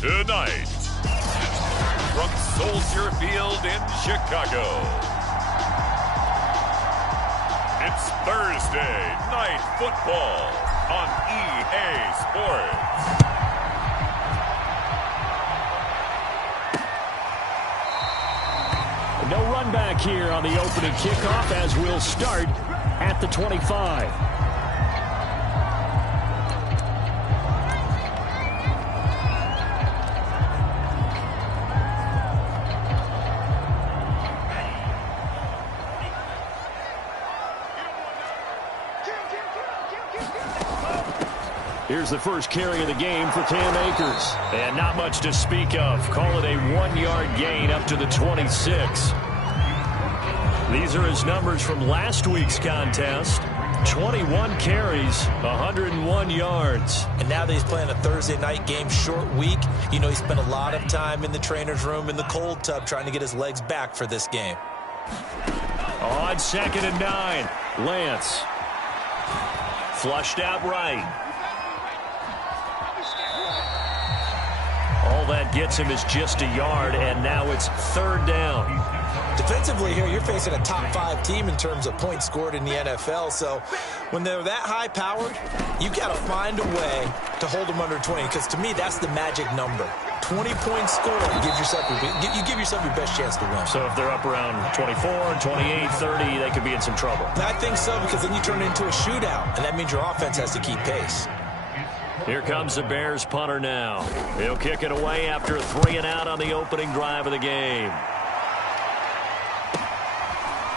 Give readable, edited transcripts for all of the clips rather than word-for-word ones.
Tonight, from Soldier Field in Chicago, it's Thursday Night Football on EA Sports. No run back here on the opening kickoff as we'll start at the 25. Here's the first carry of the game for Cam Akers. And not much to speak of. Call it a 1-yard gain up to the 26. These are his numbers from last week's contest. 21 carries, 101 yards. And now that he's playing a Thursday night game, short week, you know he spent a lot of time in the trainer's room in the cold tub trying to get his legs back for this game. On 2nd and 9, Lance. Flushed out right. All that gets him is just a yard, and now it's 3rd down. Defensively here, you're facing a top-5 team in terms of points scored in the NFL, so when they're that high-powered, you got to find a way to hold them under 20, because to me, that's the magic number. 20 points scored, you give yourself your best chance to win. So if they're up around 24, 28, 30, they could be in some trouble. I think so, because then you turn it into a shootout, and that means your offense has to keep pace. Here comes the Bears punter now. He'll kick it away after a 3-and-out on the opening drive of the game.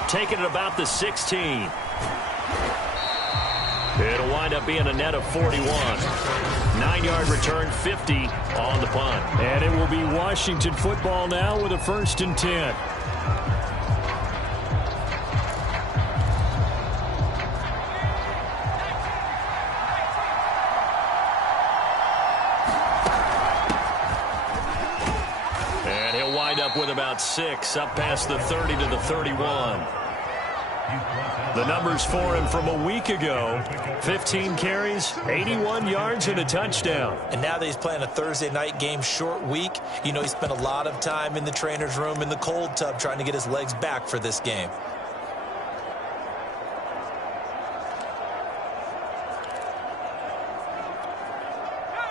Taking it about the 16. It'll wind up being a net of 41. 9-yard return, 50 on the punt. And it will be Washington football now with a 1st and 10. Up with about 6, up past the 30 to the 31. The numbers for him from a week ago: 15 carries, 81 yards, and a touchdown. And now that he's playing a Thursday night game, short week, you know he spent a lot of time in the trainer's room in the cold tub trying to get his legs back for this game.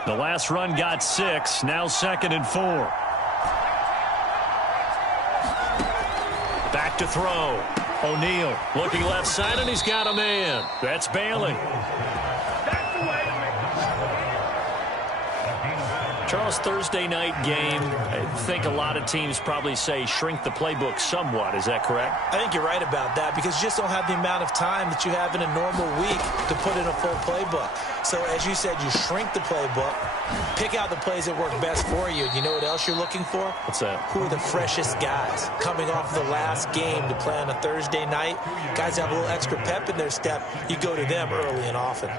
The last run got 6, now 2nd and 4. Back to throw. O'Neal looking left side, and he's got a man. That's Bailey. Charles, Thursday night game, I think a lot of teams probably say shrink the playbook somewhat. Is that correct? I think you're right about that, because you just don't have the amount of time that you have in a normal week to put in a full playbook. So as you said, you shrink the playbook, pick out the plays that work best for you. You know what else you're looking for? What's that? Who are the freshest guys coming off the last game to play on a Thursday night? Guys have a little extra pep in their step. You go to them early and often.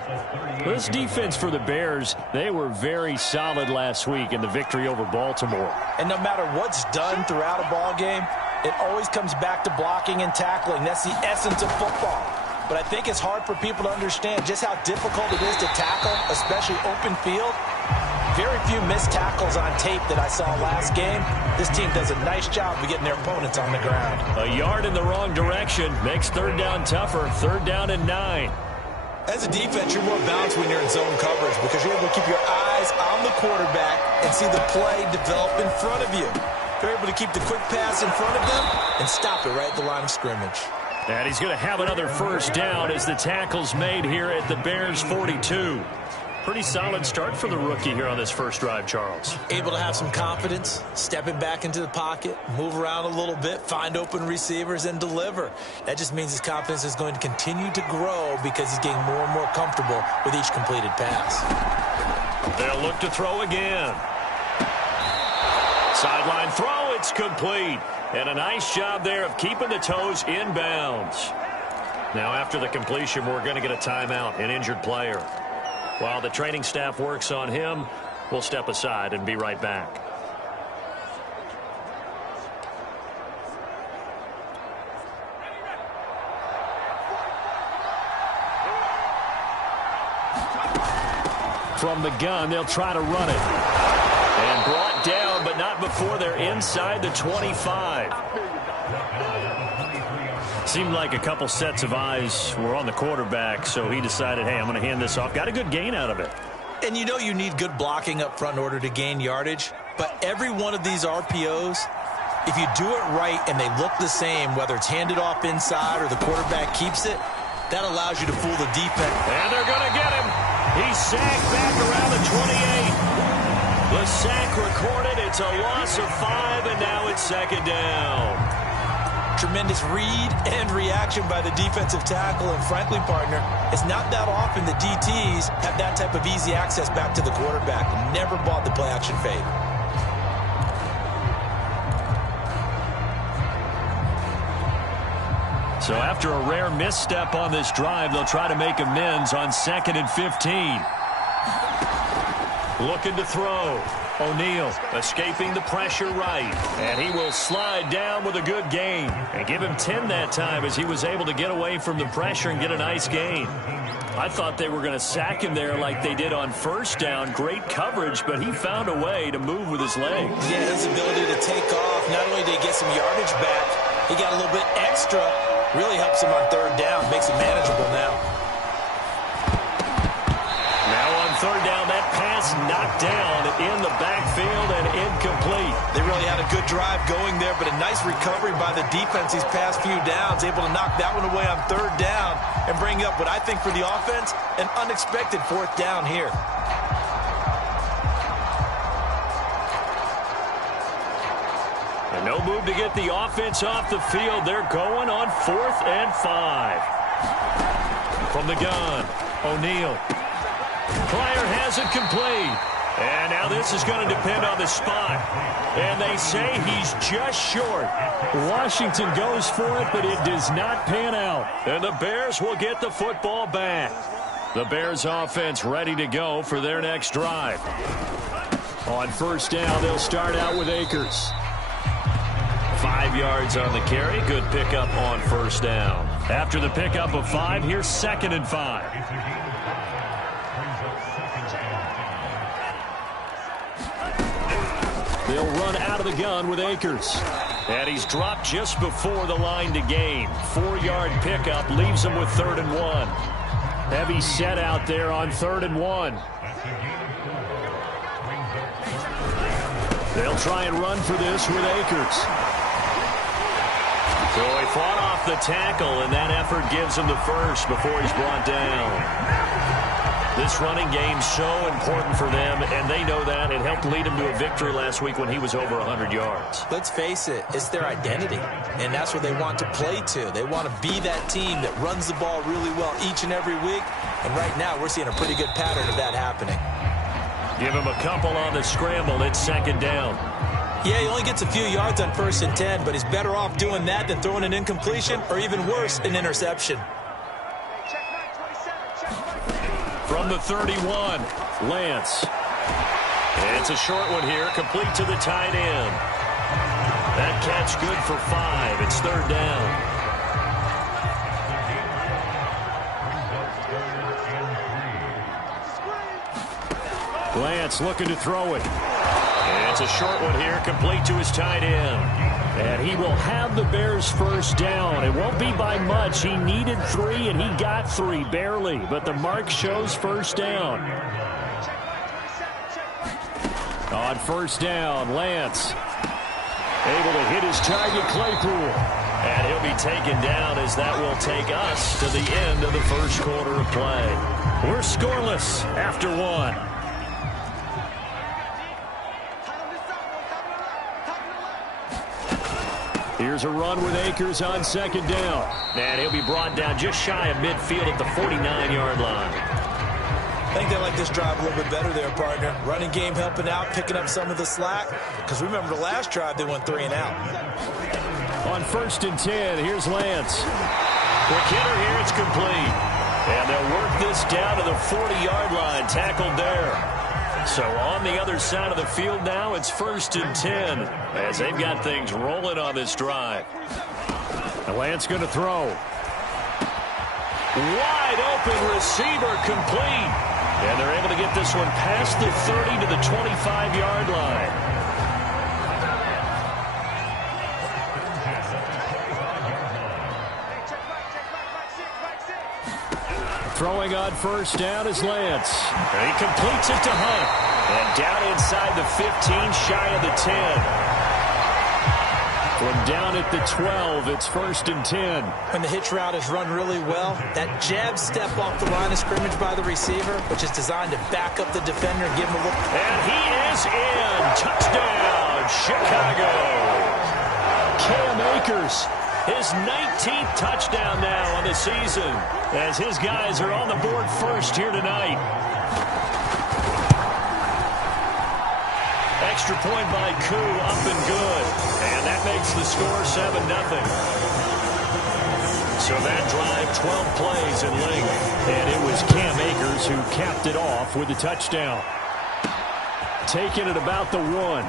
This defense for the Bears, they were very solid last week in the victory over Baltimore. And no matter what's done throughout a ball game, it always comes back to blocking and tackling. That's the essence of football. But I think it's hard for people to understand just how difficult it is to tackle, especially open field. Very few missed tackles on tape that I saw last game. This team does a nice job of getting their opponents on the ground. A yard in the wrong direction makes 3rd down tougher. 3rd down and 9. As a defense, you're more balanced when you're in zone coverage because you're able to keep your eyes on the quarterback and see the play develop in front of you. You're able to keep the quick pass in front of them and stop it right at the line of scrimmage. And he's going to have another 1st down as the tackle's made here at the Bears 42. Pretty solid start for the rookie here on this first drive, Charles. Able to have some confidence, stepping back into the pocket, move around a little bit, find open receivers, and deliver. That just means his confidence is going to continue to grow because he's getting more and more comfortable with each completed pass. They'll look to throw again. Sideline throw, it's complete. And a nice job there of keeping the toes inbounds. Now after the completion, we're going to get a timeout, an injured player. While the training staff works on him, we'll step aside and be right back. From the gun, they'll try to run it. And brought down, but not before they're inside the 25. Seemed like a couple sets of eyes were on the quarterback, so he decided, hey, I'm going to hand this off. Got a good gain out of it. And you know you need good blocking up front in order to gain yardage, but every one of these RPOs, if you do it right and they look the same, whether it's handed off inside or the quarterback keeps it, that allows you to fool the defense. And they're going to get him. He's sacked back around the 28. The sack recorded. It's a loss of 5, and now it's second down. Tremendous read and reaction by the defensive tackle, and frankly, partner, it's not that often the DTs have that type of easy access back to the quarterback. Never bought the play-action fade. So after a rare misstep on this drive, they'll try to make amends on 2nd and 15. Looking to throw. O'Neal escaping the pressure right. And he will slide down with a good gain. And give him 10 that time as he was able to get away from the pressure and get a nice gain. I thought they were going to sack him there like they did on first down. Great coverage, but he found a way to move with his legs. Yeah, his ability to take off, not only did he get some yardage back, he got a little bit extra. Really helps him on third down, makes it manageable now. Now on third down, that pass knocked down in the backfield and incomplete. They really had a good drive going there, but a nice recovery by the defense these past few downs, able to knock that one away on third down and bring up what I think for the offense, an unexpected fourth down here. And no move to get the offense off the field. They're going on 4th and 5. From the gun, O'Neal. Pryor has it complete. And now this is going to depend on the spot. And they say he's just short. Washington goes for it, but it does not pan out. And the Bears will get the football back. The Bears offense ready to go for their next drive. On first down, they'll start out with Akers. 5 yards on the carry. Good pickup on first down. After the pickup of 5, here's 2nd and 5. They'll run out of the gun with Akers. And he's dropped just before the line to gain. 4-yard pickup leaves him with 3rd and 1. Heavy set out there on 3rd and 1. They'll try and run for this with Akers. So he fought off the tackle, and that effort gives him the first before he's brought down. This running game's so important for them, and they know that. It helped lead him to a victory last week when he was over 100 yards. Let's face it, it's their identity, and that's what they want to play to. They want to be that team that runs the ball really well each and every week, and right now we're seeing a pretty good pattern of that happening. Give him a couple on the scramble. It's 2nd down. Yeah, he only gets a few yards on 1st and 10, but he's better off doing that than throwing an incompletion or even worse, an interception. From the 31, Lance. And it's a short one here, complete to the tight end. That catch good for 5. It's 3rd down. Lance looking to throw it. And it's a short one here, complete to his tight end. And he will have the Bears first down. It won't be by much. He needed 3, and he got 3, barely. But the mark shows first down. On first down, Lance able to hit his target, Claypool. And he'll be taken down as that will take us to the end of the first quarter of play. We're scoreless after 1. Here's a run with Akers on 2nd down. And he'll be brought down just shy of midfield at the 49-yard line. I think they like this drive a little bit better there, partner. Running game helping out, picking up some of the slack. Because remember the last drive, they went 3 and out. On 1st and 10, here's Lance. Quick hitter here, it's complete. And they'll work this down to the 40-yard line, tackled there. So on the other side of the field now, it's 1st and 10 as they've got things rolling on this drive. And Lance going to throw. Wide open receiver complete. And they're able to get this one past the 30 to the 25-yard line. Throwing on first down is Lance. And he completes it to Hunt. And down inside the 15, shy of the 10. From down at the 12, it's 1st and 10. When the hitch route is run really well, that jab step off the line of scrimmage by the receiver, which is designed to back up the defender and give him a look. And he is in. Touchdown, Chicago. Cam Akers, his 19th touchdown now on the season, as his guys are on the board first here tonight. Extra point by Koo, up and good. And that makes the score 7-0. So that drive, 12 plays in length. And it was Cam Akers who capped it off with the touchdown. Taking it about the 1.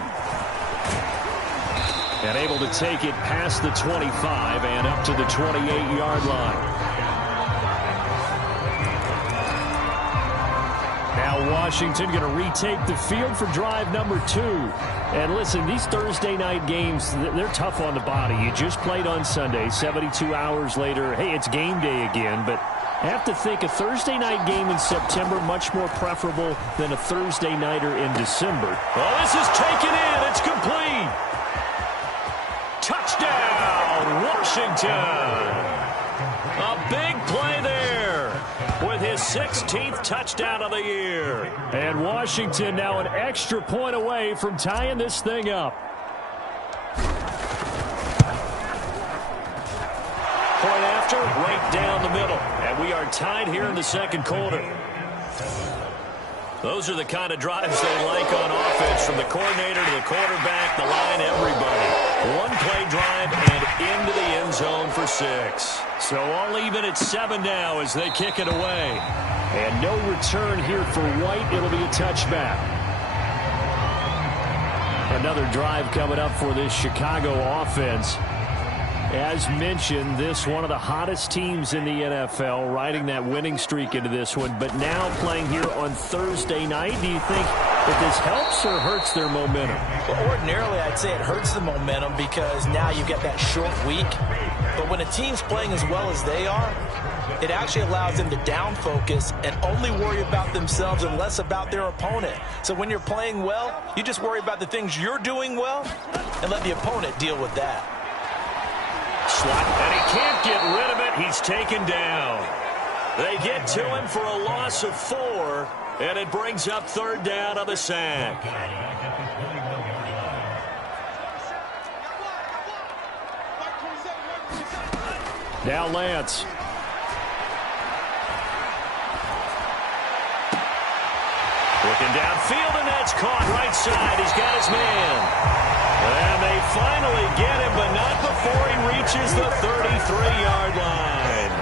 And able to take it past the 25 and up to the 28-yard line. Now Washington going to retake the field for drive number 2. And listen, these Thursday night games, they're tough on the body. You just played on Sunday, 72 hours later. Hey, it's game day again, but I have to think a Thursday night game in September much more preferable than a Thursday nighter in December. Well, this is taken in. It's complete. Touchdown, Washington. A big play there with his 16th touchdown of the year. And Washington now an extra point away from tying this thing up. Point after, right down the middle. And we are tied here in the second quarter. Those are the kind of drives they like on offense, from the coordinator to the quarterback, the line, everybody. One-play drive and into the end zone for 6. So all even at 7 now as they kick it away. And no return here for White. It'll be a touchback. Another drive coming up for this Chicago offense. As mentioned, this one of the hottest teams in the NFL, riding that winning streak into this one, but now playing here on Thursday night. Do you think that this helps or hurts their momentum? Well, ordinarily, I'd say it hurts the momentum because now you get that short week. But when a team's playing as well as they are, it actually allows them to down focus and only worry about themselves and less about their opponent. So when you're playing well, you just worry about the things you're doing well and let the opponent deal with that. Slot, and he can't get rid of it. He's taken down. They get to him for a loss of 4, and it brings up 3rd down on the sack. Now Lance. Looking downfield, and that's caught right side. He's got his man. And they finally get him, but not before he reaches the 33-yard line.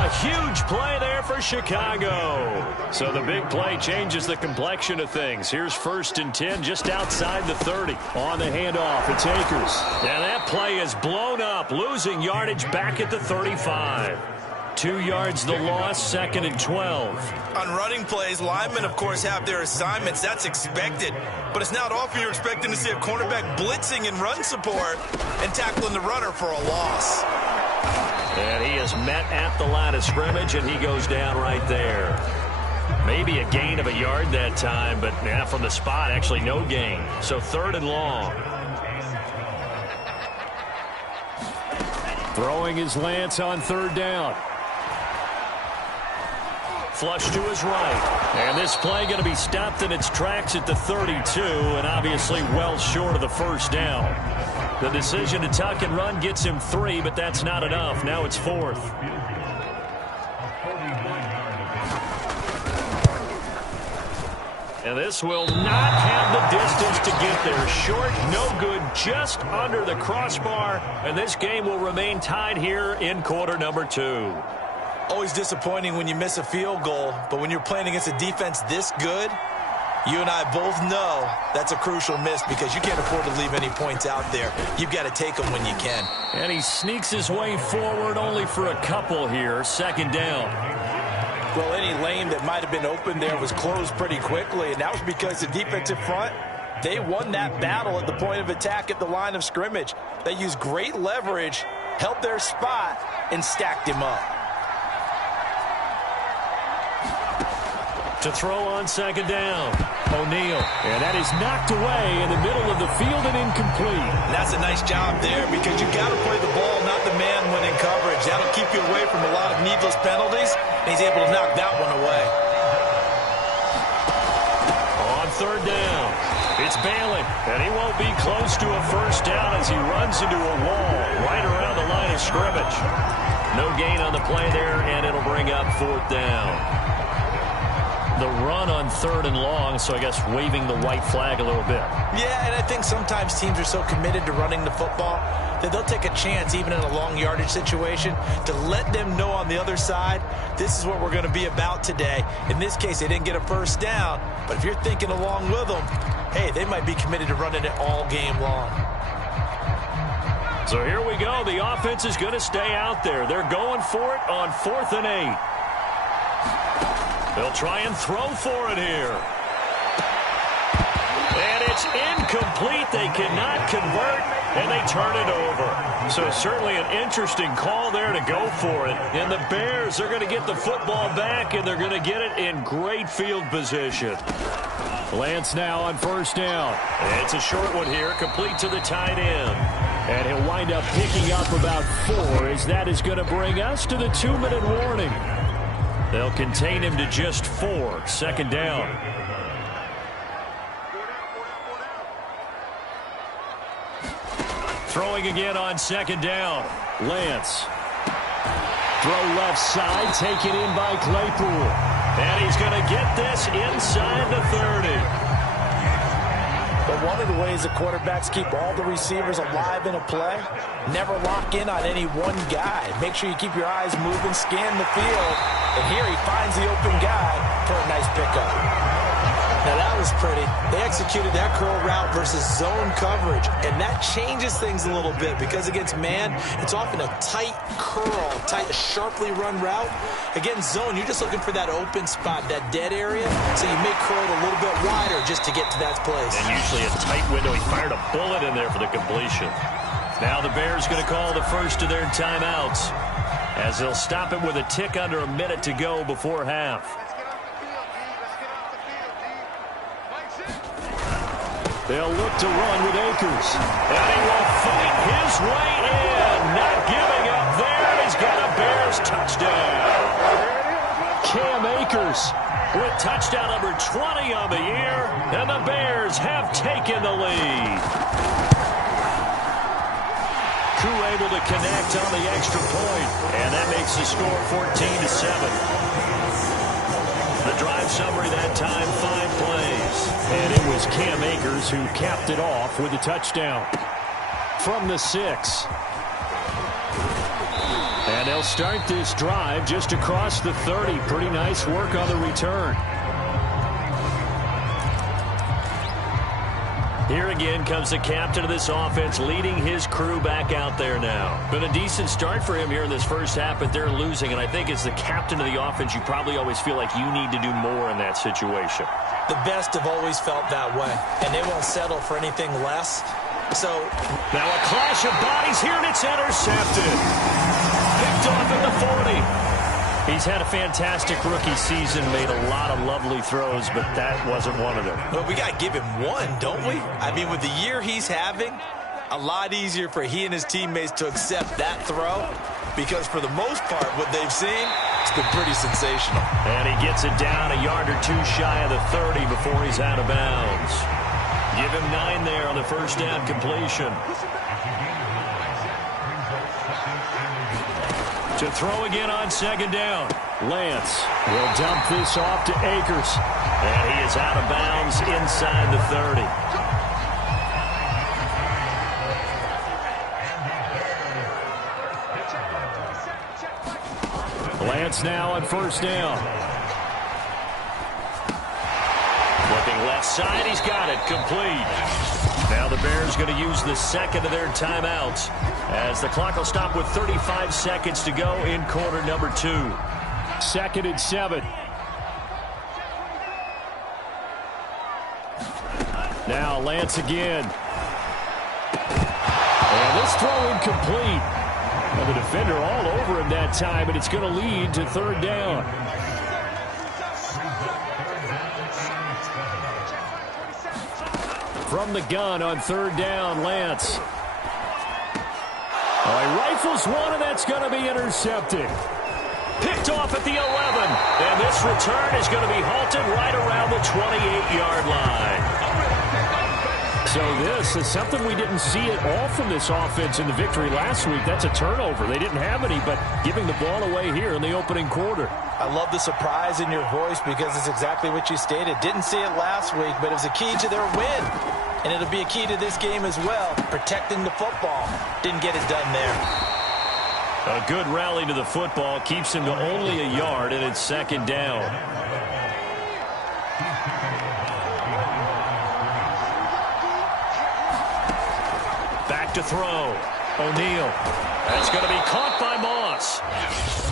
A huge play there for Chicago. So the big play changes the complexion of things. Here's 1st and 10 just outside the 30. On the handoff, it's Akers. And that play is blown up, losing yardage back at the 35. 2 yards the loss, 2nd and 12. On running plays, linemen, of course, have their assignments. That's expected. But it's not often you're expecting to see a cornerback blitzing in run support and tackling the runner for a loss. And he is met at the line of scrimmage, and he goes down right there. Maybe a gain of a yard that time, but from the spot, actually no gain. So 3rd and long. Throwing his Lance on 3rd down. Flush to his right. And this play going to be stopped in its tracks at the 32, and obviously well short of the 1st down. The decision to tuck and run gets him 3, but that's not enough. Now it's 4th. And this will not have the distance to get there. Short, no good, just under the crossbar. And this game will remain tied here in quarter number 2. Always disappointing when you miss a field goal, but when you're playing against a defense this good, you and I both know that's a crucial miss because you can't afford to leave any points out there. You've got to take them when you can. And he sneaks his way forward only for a couple here. 2nd down. Well, any lane that might have been open there was closed pretty quickly, and that was because the defensive front, they won that battle at the point of attack at the line of scrimmage. They used great leverage, held their spot, and stacked him up. To throw on second down, O'Neal. And that is knocked away in the middle of the field and incomplete. And that's a nice job there because you got to play the ball, not the man when in coverage. That'll keep you away from a lot of needless penalties, and he's able to knock that one away. On third down, it's Balin, and he won't be close to a first down as he runs into a wall right around the line of scrimmage. No gain on the play there, and it'll bring up fourth down. The run on third and long, so I guess waving the white flag a little bit. Yeah, and I think sometimes teams are so committed to running the football that they'll take a chance, even in a long yardage situation, to let them know on the other side, this is what we're going to be about today. In this case, they didn't get a first down, but if you're thinking along with them, hey, they might be committed to running it all game long. So here we go. The offense is going to stay out there. They're going for it on 4th and 8. They'll try and throw for it here. And it's incomplete. They cannot convert, and they turn it over. So certainly an interesting call there to go for it. And the Bears are going to get the football back, and they're going to get it in great field position. Lance now on first down. It's a short one here, complete to the tight end. And he'll wind up picking up about 4, as that is going to bring us to the 2-minute warning. They'll contain him to just 4. Second down. Throwing again on second down. Lance. Throw left side, taken in by Claypool. And he's going to get this inside the 30. But one of the ways the quarterbacks keep all the receivers alive in a play, never lock in on any one guy. Make sure you keep your eyes moving, scan the field, and here he finds the open guy for a nice pickup. Now that was pretty. They executed that curl route versus zone coverage, and that changes things a little bit because against man, it's often a tight curl, tight, sharply run route. Against zone, you're just looking for that open spot, that dead area, so you may curl it a little bit wider just to get to that place. And usually a tight window. He fired a bullet in there for the completion. Now the Bears going to call the first of their timeouts as they'll stop it with a tick under a minute to go before half. They'll look to run with Akers. And he will fight his way in. Not giving up there. He's got a Bears touchdown. Cam Akers with touchdown number 20 on the year. And the Bears have taken the lead. Koo able to connect on the extra point. And that makes the score 14-7. The drive summary that time, 5 plays. And it was Cam Akers who capped it off with a touchdown from the 6. And they'll start this drive just across the 30. Pretty nice work on the return. Here again comes the captain of this offense, leading his crew back out there now. Been a decent start for him here in this first half, but they're losing. And I think as the captain of the offense, you probably always feel like you need to do more in that situation. The best have always felt that way, and they won't settle for anything less. So now a clash of bodies here, and it's intercepted. Picked off at the 40. He's had a fantastic rookie season, made a lot of lovely throws, but that wasn't one of them. Well, we got to give him one, don't we? I mean, with the year he's having, a lot easier for he and his teammates to accept that throw because for the most part, what they've seen, it's been pretty sensational. And he gets it down a yard or two shy of the 30 before he's out of bounds. Give him 9 there on the first down completion. To throw again on second down. Lance will dump this off to Akers. And he is out of bounds inside the 30. Lance now on first down. Looking left side, he's got it, complete. Now the Bears going to use the second of their timeouts as the clock will stop with 35 seconds to go in quarter number 2. 2nd and 7. Now Lance again. And this throw incomplete. And the defender all over him that time, and it's going to lead to 3rd down. From the gun on 3rd down, Lance. Oh, he rifles one, and that's going to be intercepted. Picked off at the 11. And this return is going to be halted right around the 28-yard line. So this is something we didn't see at all from this offense in the victory last week. That's a turnover. They didn't have any, but giving the ball away here in the opening quarter. I love the surprise in your voice because it's exactly what you stated. Didn't see it last week, but it was a key to their win. And it'll be a key to this game as well, protecting the football. Didn't get it done there. A good rally to the football keeps him to only a yard, and it's 2nd down. Back to throw. O'Neal. That's going to be caught by Moss.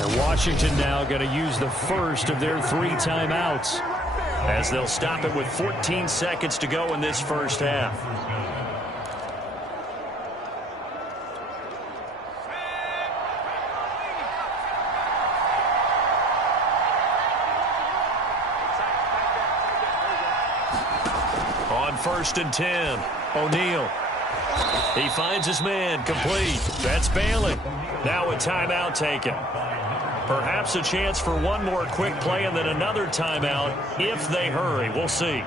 And Washington now going to use the first of their 3 timeouts, as they'll stop it with 14 seconds to go in this first half. On 1st and 10, O'Neal. He finds his man, complete. That's Bailey. Now a timeout taken. Perhaps a chance for one more quick play and then another timeout if they hurry. We'll see.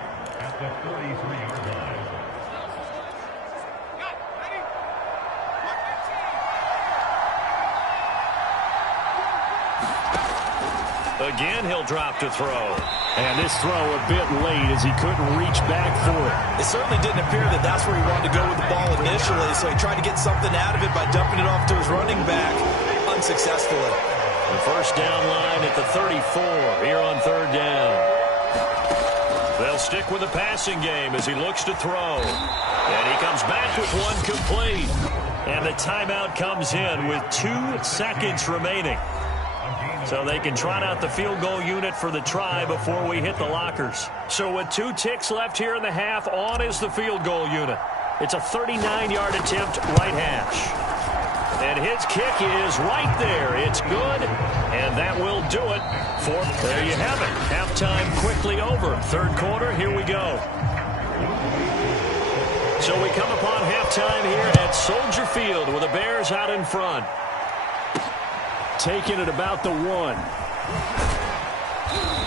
Again, he'll drop to throw. And this throw a bit late as he couldn't reach back for it. It certainly didn't appear that that's where he wanted to go with the ball initially, so he tried to get something out of it by dumping it off to his running back unsuccessfully. The first down line at the 34 here on 3rd down. They'll stick with the passing game as he looks to throw. And he comes back with one complete. And the timeout comes in with 2 seconds remaining. So they can trot out the field goal unit for the try before we hit the lockers. So with 2 ticks left here in the half, on is the field goal unit. It's a 39-yard attempt, right hash. And his kick is right there. It's good, and that will do it. There you have it. Halftime quickly over. 3rd quarter, here we go. So we come upon halftime here at Soldier Field with the Bears out in front. Taking it about the 1.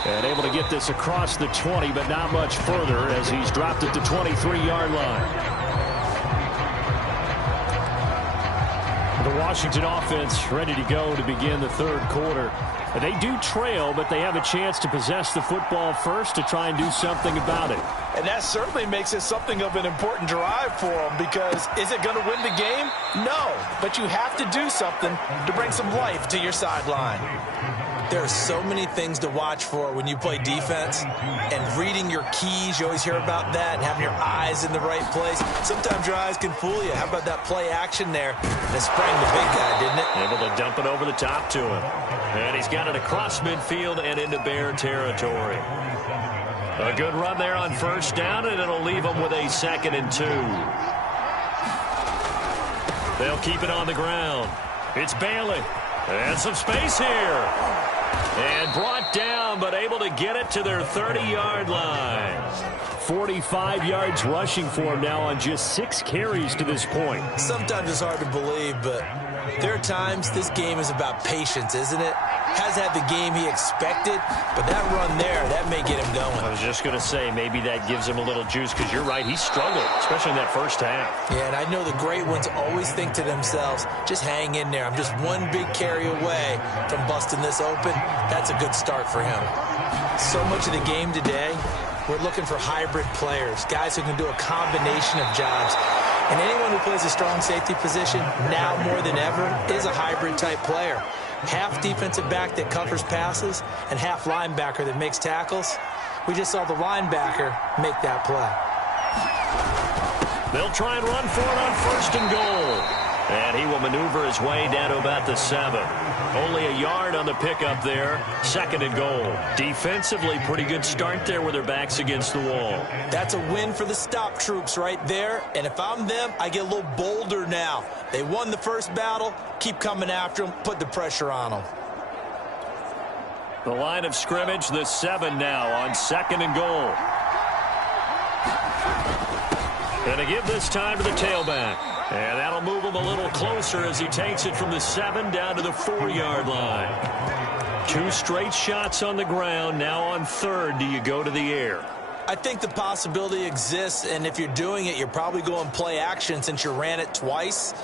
And able to get this across the 20, but not much further as he's dropped at the 23-yard line. The Washington offense ready to go to begin the 3rd quarter. And they do trail, but they have a chance to possess the football first to try and do something about it. And that certainly makes it something of an important drive for them, because is it going to win the game? No, but you have to do something to bring some life to your sideline. There are so many things to watch for when you play defense, and reading your keys, you always hear about that, and having your eyes in the right place. Sometimes your eyes can fool you. How about that play action there? And it sprang the big guy, didn't it? Able to dump it over the top to him. And he's got it across midfield and into Bear territory. A good run there on 1st down, and it'll leave them with a 2nd and 2. They'll keep it on the ground. It's Bailey. And some space here. And brought down, but able to get it to their 30-yard line. 45 yards rushing for him now on just 6 carries to this point. Sometimes it's hard to believe, but there are times this game is about patience, isn't it? Hasn't had the game he expected, but that run there, that may get him going. I was just going to say, maybe that gives him a little juice, because you're right, he struggled, especially in that first half. Yeah, and I know the great ones always think to themselves, just hang in there. I'm just one big carry away from busting this open. That's a good start for him. So much of the game today, we're looking for hybrid players, guys who can do a combination of jobs. And anyone who plays a strong safety position, now more than ever, is a hybrid-type player. Half defensive back that covers passes and half linebacker that makes tackles. We just saw the linebacker make that play. They'll try and run for it on 1st and goal. And he will maneuver his way down to about the 7. Only a yard on the pickup there. 2nd and goal. Defensively, pretty good start there with their backs against the wall. That's a win for the stop troops right there. And if I'm them, I get a little bolder now. They won the first battle. Keep coming after them. Put the pressure on them. The line of scrimmage, the 7 now on 2nd and goal. And to give this time to the tailback. And that'll move him a little closer as he takes it from the 7 down to the 4-yard line. 2 straight shots on the ground. Now on 3rd, do you go to the air? I think the possibility exists, and if you're doing it, you're probably going play action since you ran it twice.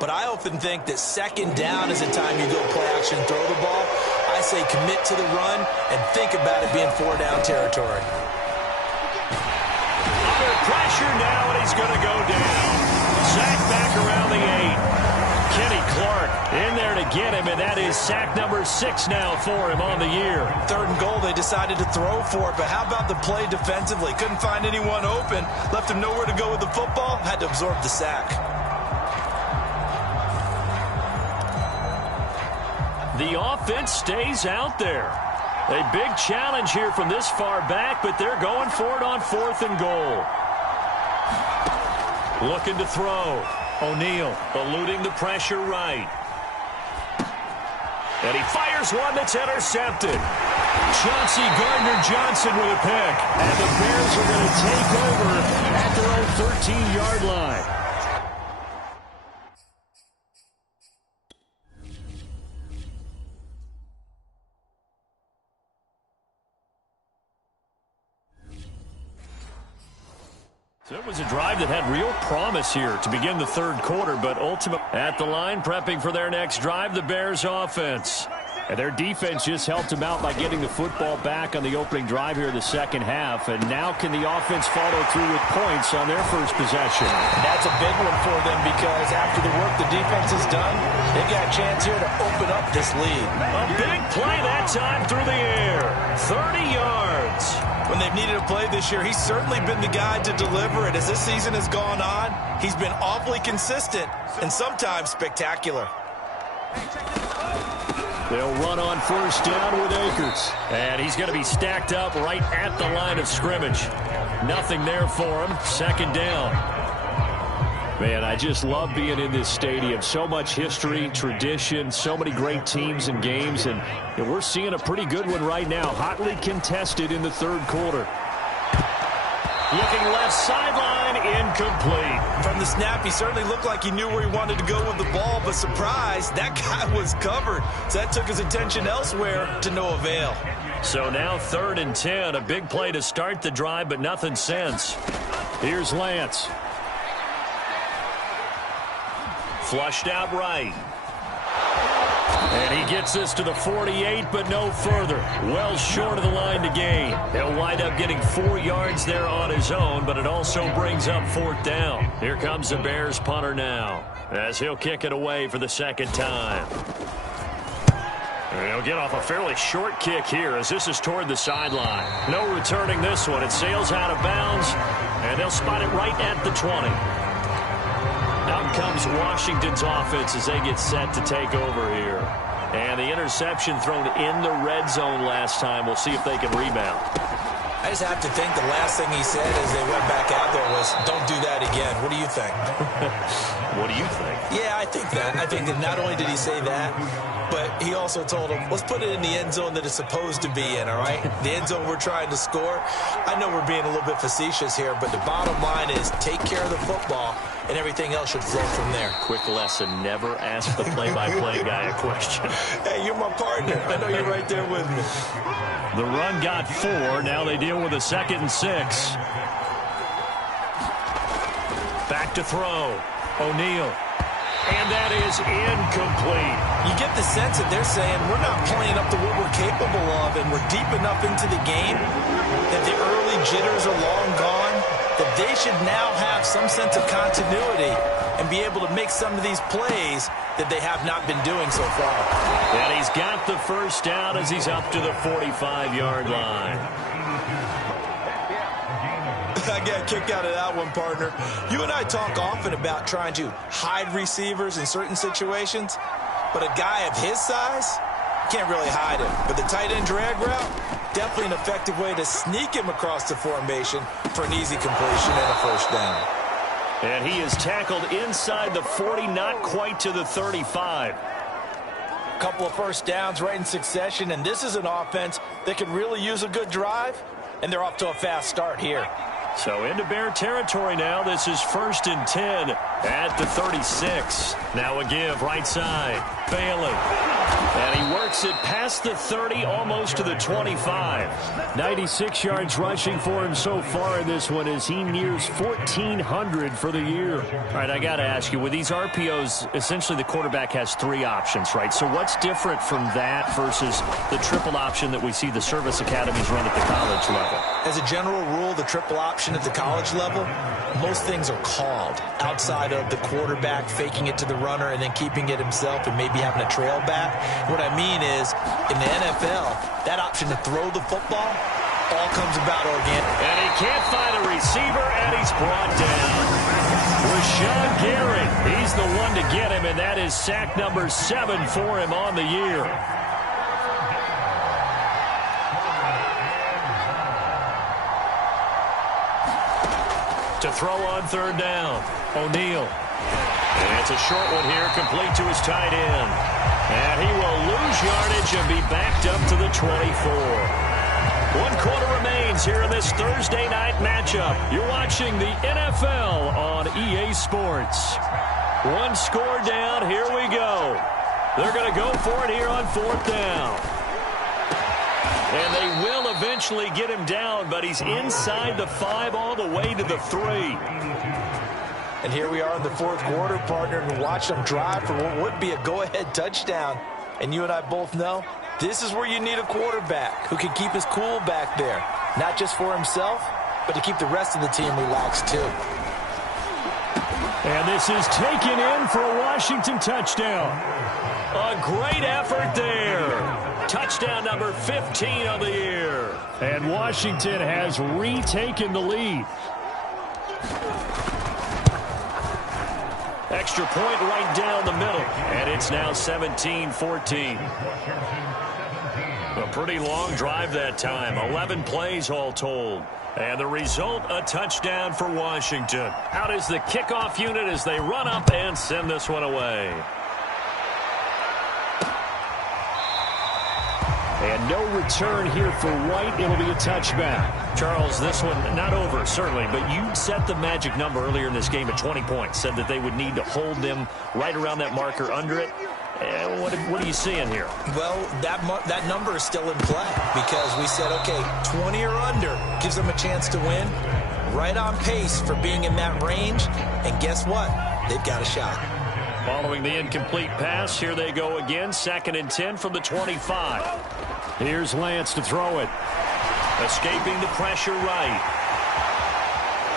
But I often think that 2nd down is the time you go play action, throw the ball. I say commit to the run and think about it being 4-down territory. Under pressure now, and he's going to go down. Sack back around the 8. Kenny Clark in there to get him, and that is sack number 6 now for him on the year. 3rd and goal, they decided to throw for it, but how about the play defensively? Couldn't find anyone open, left him nowhere to go with the football, had to absorb the sack. The offense stays out there. A big challenge here from this far back, but they're going for it on 4th and goal. Looking to throw. O'Neal eluding the pressure right. And he fires one that's intercepted. Chauncey Gardner-Johnson with a pick. And the Bears are going to take over at their own 13-yard line. So it was a drive that had real promise here to begin the 3rd quarter, but ultimately at the line, prepping for their next drive, the Bears offense. And their defense just helped them out by getting the football back on the opening drive here in the 2nd half. And now can the offense follow through with points on their first possession? That's a big one for them because after the work the defense has done, they've got a chance here to open up this lead. A big play that time through the air. 30 yards. When they've needed a play this year, he's certainly been the guy to deliver it. As this season has gone on, he's been awfully consistent and sometimes spectacular. They'll run on 1st down with Akers. And he's going to be stacked up right at the line of scrimmage. Nothing there for him. 2nd down. Man, I just love being in this stadium. So much history, tradition, so many great teams and games. And we're seeing a pretty good one right now. Hotly contested in the 3rd quarter. Looking left sideline, incomplete. From the snap, he certainly looked like he knew where he wanted to go with the ball, but surprise, that guy was covered. So that took his attention elsewhere to no avail. So now 3rd and 10, a big play to start the drive, but nothing since. Here's Lance. Flushed out right. And he gets this to the 48, but no further. Well short of the line to gain. He'll wind up getting 4 yards there on his own, but it also brings up 4th down. Here comes the Bears punter now, as he'll kick it away for the 2nd time. And he'll get off a fairly short kick here as this is toward the sideline. No returning this one. It sails out of bounds, and they'll spot it right at the 20. Out comes Washington's offense as they get set to take over here. And the interception thrown in the red zone last time. We'll see if they can rebound. I just have to think the last thing he said as they went back out there was, don't do that again. What do you think? What do you think? Yeah, I think that. I think that not only did he say that, but he also told him, let's put it in the end zone that it's supposed to be in, all right? The end zone we're trying to score. I know we're being a little bit facetious here, but the bottom line is take care of the football, and everything else should flow from there. Quick lesson, never ask the play-by-play guy a question. Hey, you're my partner. I know you're right there with me. The run got 4. Now they deal with a 2nd and 6. Back to throw. O'Neal. And that is incomplete. You get the sense that they're saying we're not playing up to what we're capable of, and we're deep enough into the game that the early jitters are long gone, that they should now have some sense of continuity and be able to make some of these plays that they have not been doing so far. And he's got the 1st down as he's up to the 45-yard line. I get a kick out of that one, partner. You and I talk often about trying to hide receivers in certain situations, but a guy of his size can't really hide him. But the tight end drag route, definitely an effective way to sneak him across the formation for an easy completion and a first down. And he is tackled inside the 40, not quite to the 35. Couple of first downs right in succession, and this is an offense that could really use a good drive, and they're off to a fast start here. So into Bear territory now. This is 1st and 10 at the 36. Now a give right side. Bailey. And he works it past the 30, almost to the 25. 96 yards rushing for him so far in this one as he nears 1,400 for the year. All right, I got to ask you, with these RPOs, essentially the quarterback has 3 options, right? So what's different from that versus the triple option that we see the service academies run at the college level? As a general rule, the triple option at the college level, most things are called outside of the quarterback faking it to the runner and then keeping it himself and maybe having a trail back. What I mean is, in the NFL, that option to throw the football all comes about organic. And he can't find a receiver, and he's brought down. Rashawn Gary, he's the one to get him, and that is sack number 7 for him on the year. To throw on 3rd down, O'Neal. And it's a short one here, complete to his tight end. And he will lose yardage and be backed up to the 24. 1 quarter remains here in this Thursday night matchup. You're watching the NFL on EA Sports. 1 score down, here we go. They're going to go for it here on 4th down. And they will eventually get him down, but he's inside the 5 all the way to the 3. And here we are in the 4th quarter, partner, and watch them drive for what would be a go-ahead touchdown. And you and I both know this is where you need a quarterback who can keep his cool back there, not just for himself, but to keep the rest of the team relaxed too. And this is taken in for a Washington touchdown. A great effort there. Touchdown number 15 of the year. And Washington has retaken the lead. Extra point right down the middle. And it's now 17-14. A pretty long drive that time. 11 plays all told. And the result, a touchdown for Washington. Out is the kickoff unit as they run up and send this one away. And no return here for White. It'll be a touchback. Charles, this one not over, certainly, but you set the magic number earlier in this game at 20 points. Said that they would need to hold them right around that marker under it. What are you seeing here? Well, that number is still in play because we said, okay, 20 or under gives them a chance to win. Right on pace for being in that range. And guess what? They've got a shot. Following the incomplete pass, here they go again. 2nd and 10 from the 25. Here's Lance to throw it. Escaping the pressure right.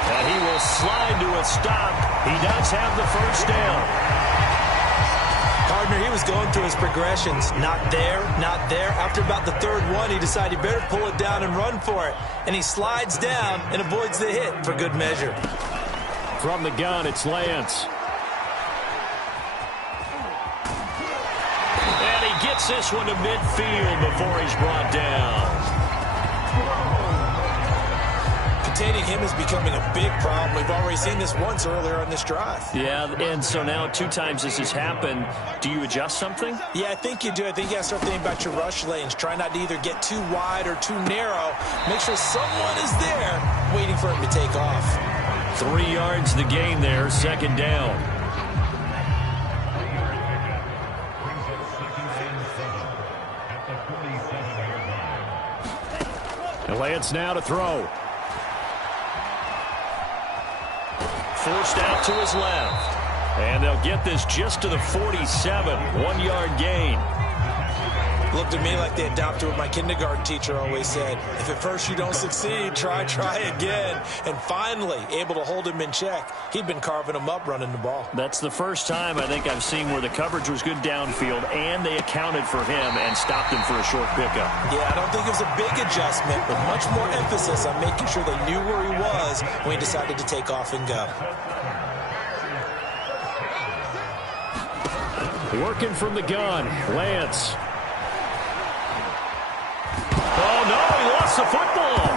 And he will slide to a stop. He does have the first down. Partner, he was going through his progressions. Not there, not there. After about the 3rd one, he decided he better pull it down and run for it. And he slides down and avoids the hit for good measure. From the gun, it's Lance. And he gets this one to midfield before he's brought down. Containing him is becoming a big problem. We've already seen this once earlier on this drive. Yeah, and so now 2 times this has happened. Do you adjust something? Yeah, I think you do. I think you got to start thinking about your rush lanes. Try not to either get too wide or too narrow. Make sure someone is there waiting for him to take off. 3 yards the gain there, 2nd down. And Lance now to throw. Forced out to his left. And they'll get this just to the 47. 1 yard gain. Looked at me like they adopted what my kindergarten teacher always said. If at first you don't succeed, try again. And finally, able to hold him in check. He'd been carving him up running the ball. That's the first time I think I've seen where the coverage was good downfield and they accounted for him and stopped him for a short pickup. Yeah, I don't think it was a big adjustment, but much more emphasis on making sure they knew where he was when he decided to take off and go. Working from the gun, Lance. Oh, no, he lost the football.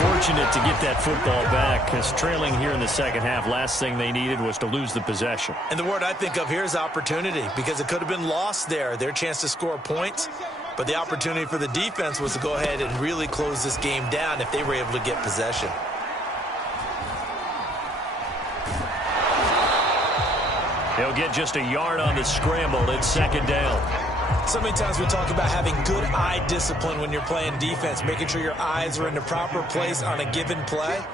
Fortunate to get that football back, because trailing here in the second half, last thing they needed was to lose the possession. And the word I think of here is opportunity, because it could have been lost there, their chance to score points. But the opportunity for the defense was to go ahead and really close this game down if they were able to get possession. He'll get just a yard on the scramble. It's second down. So many times we talk about having good eye discipline when you're playing defense, making sure your eyes are in the proper place on a given play.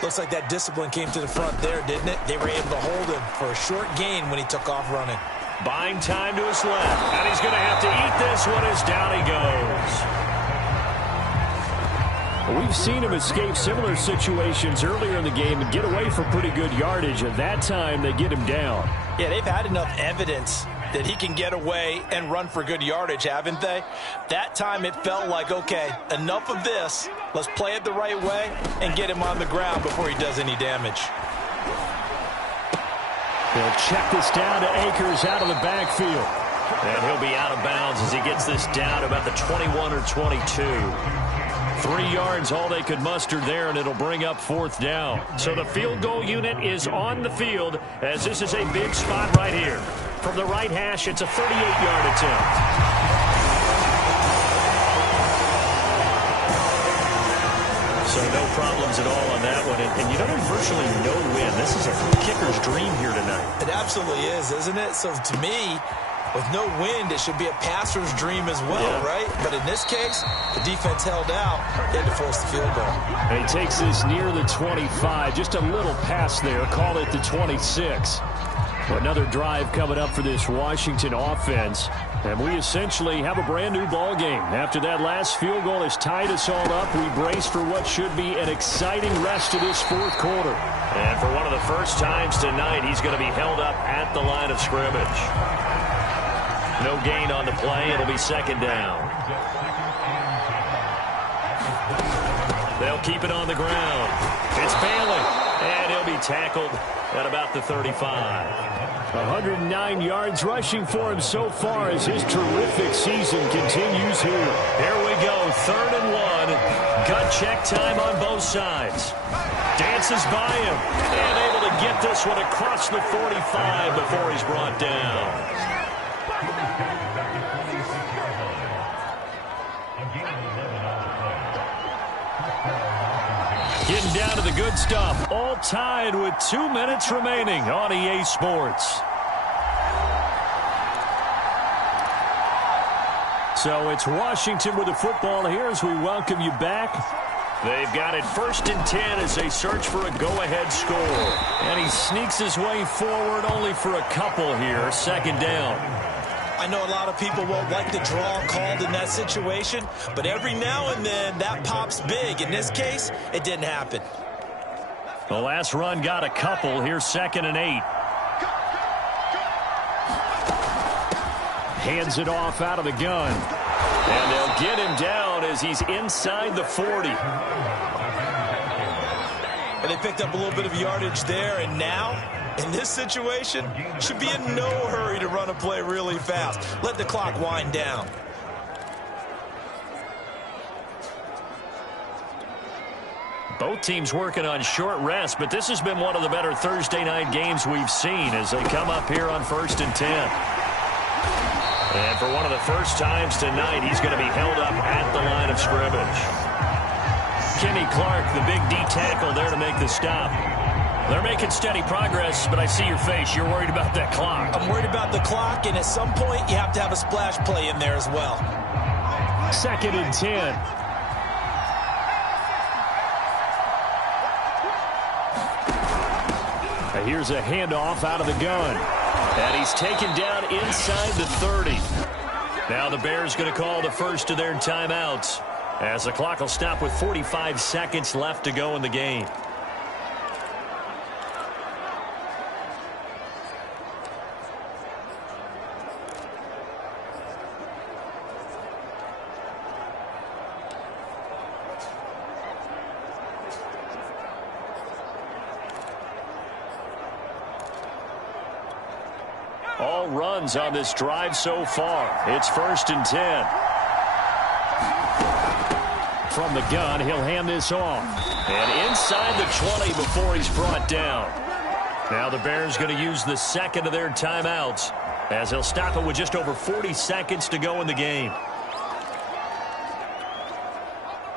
Looks like that discipline came to the front there, didn't it? They were able to hold him for a short gain when he took off running. Buying time to his left, and he's going to have to eat this one as down he goes. We've seen him escape similar situations earlier in the game and get away for pretty good yardage. At that time, they get him down. Yeah, they've had enough evidence that he can get away and run for good yardage, haven't they? That time it felt like, okay, enough of this. Let's play it the right way and get him on the ground before he does any damage. They'll check this down to Akers out of the backfield. And he'll be out of bounds as he gets this down about the 21 or 22. 3 yards, all they could muster there, and it'll bring up fourth down. So the field goal unit is on the field as this is a big spot right here. From the right hash, it's a 38-yard attempt. So no problems at all on that one. And you don't virtually no win. This is a kicker's dream here tonight. It absolutely is, isn't it? So to me, with no wind, it should be a passer's dream as well, right? But in this case, the defense held out. They had to force the field goal. And he takes this near the 25. Just a little pass there. Call it the 26. Another drive coming up for this Washington offense. And we essentially have a brand new ball game. After that last field goal has tied us all up, we brace for what should be an exciting rest of this fourth quarter. And for one of the first times tonight, he's going to be held up at the line of scrimmage. No gain on the play. It'll be second down. They'll keep it on the ground. It's Bailey. And he'll be tackled at about the 35. 109 yards rushing for him so far as his terrific season continues here. Here we go, 3rd and 1. Gut check time on both sides. Dances by him and able to get this one across the 45 before he's brought down. Getting down to the good stuff. All tied with 2 minutes remaining on EA Sports. So it's Washington with the football here as we welcome you back. They've got it 1st and 10 as they search for a go-ahead score. And he sneaks his way forward only for a couple here. 2nd down. I know a lot of people won't like the draw called in that situation, but every now and then that pops big. In this case, it didn't happen. The last run got a couple. Here's 2nd and 8. Hands it off out of the gun. And they'll get him down as he's inside the 40. And they picked up a little bit of yardage there, and now, in this situation, should be in no hurry to run a play really fast. Let the clock wind down. Both teams working on short rest, but this has been one of the better Thursday night games we've seen as they come up here on 1st and 10. And for one of the first times tonight, he's going to be held up at the line of scrimmage. Kenny Clark, the big D tackle there to make the stop. They're making steady progress, but I see your face. You're worried about that clock. I'm worried about the clock, and at some point, you have to have a splash play in there as well. 2nd and 10. Here's a handoff out of the gun. And he's taken down inside the 30. Now the Bears going to call the first of their timeouts, as the clock will stop with 45 seconds left to go in the game. All runs on this drive so far. It's 1st and 10. From the gun, he'll hand this off. And inside the 20 before he's brought down. Now the Bears going to use the second of their timeouts, as they'll stop it with just over 40 seconds to go in the game.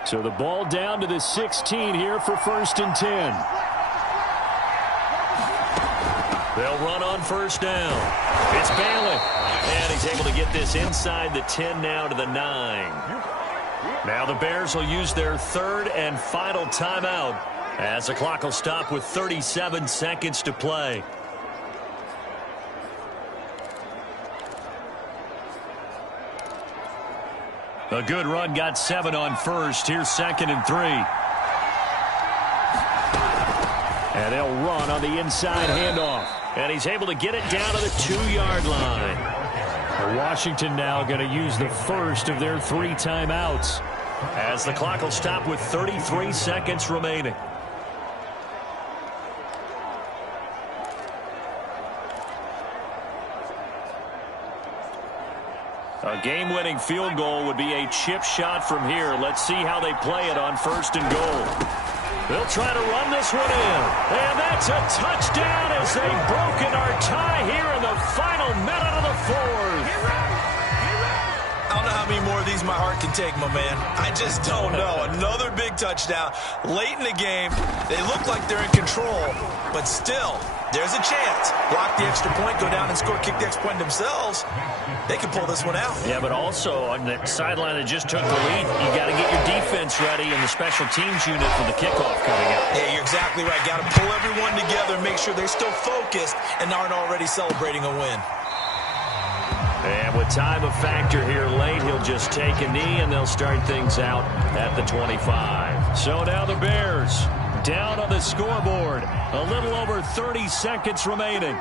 So the ball down to the 16 here for 1st and 10. They'll run on 1st down. It's Bailey. And he's able to get this inside the 10 now to the 9. Now the Bears will use their 3rd and final timeout, as the clock will stop with 37 seconds to play. A good run got 7 on 1st. Here's 2nd and 3. And they'll run on the inside handoff. And he's able to get it down to the 2-yard line. Washington now going to use the first of their 3 timeouts, as the clock will stop with 33 seconds remaining. A game-winning field goal would be a chip shot from here. Let's see how they play it on 1st and goal. They'll try to run this one in. And that's a touchdown as they've broken our tie here in the final minute of the 4th. I don't know how many more of these my heart can take, my man. I just don't know. Another big touchdown late in the game. They look like they're in control, but still, there's a chance. Block the extra point, go down and score, kick the extra point themselves. They can pull this one out. Yeah, but also on the sideline that just took the lead, you got to get your defense ready and the special teams unit for the kickoff coming up. Yeah, you're exactly right. Got to pull everyone together and make sure they're still focused and aren't already celebrating a win. And with time a factor here late, he'll just take a knee and they'll start things out at the 25. So now the Bears down on the scoreboard. A little over 30 seconds remaining.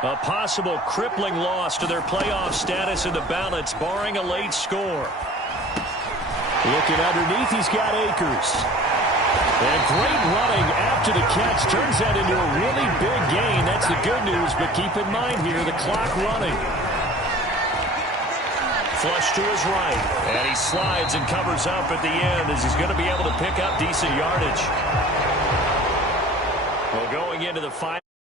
A possible crippling loss to their playoff status in the balance, barring a late score. Looking underneath, he's got Akers. And great running after the catch turns that into a really big gain. That's the good news, but keep in mind here, the clock running. Flush to his right, and he slides and covers up at the end as he's going to be able to pick up decent yardage. Well, going into the final.